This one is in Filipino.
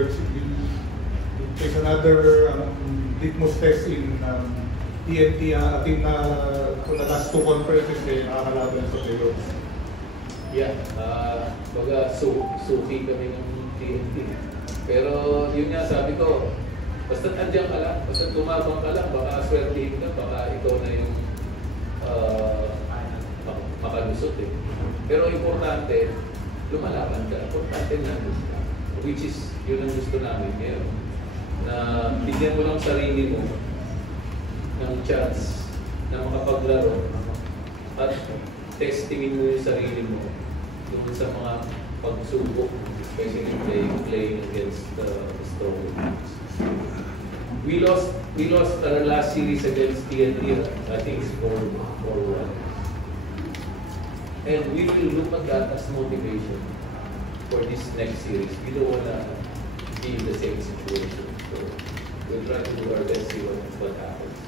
afterwards, there's another litmus test in TNT, team na kung na last 2 conferences nakakalaban sa playoffs. Yeah, baga suki kami ng TNT. Pero yun nga sabi ko, basta andyan ka lang, basta tumabang ka lang, baka swertihin ka, baka ikaw na yung makalusot eh. Pero importante, lumalaban ka, importante na gusto. Which is, yun ang gusto namin ngayon. Na bigyan mo lang sarili mo ng chance na makapaglaro at testingin mo yung sarili mo doon sa mga pagsubok, especially playing against the strong teams. We lost our last series against TNT. I think it's 4-1. And we will look at that as motivation for this next series. We don't want to be in the same situation. So we'll try to do our best, see what happens.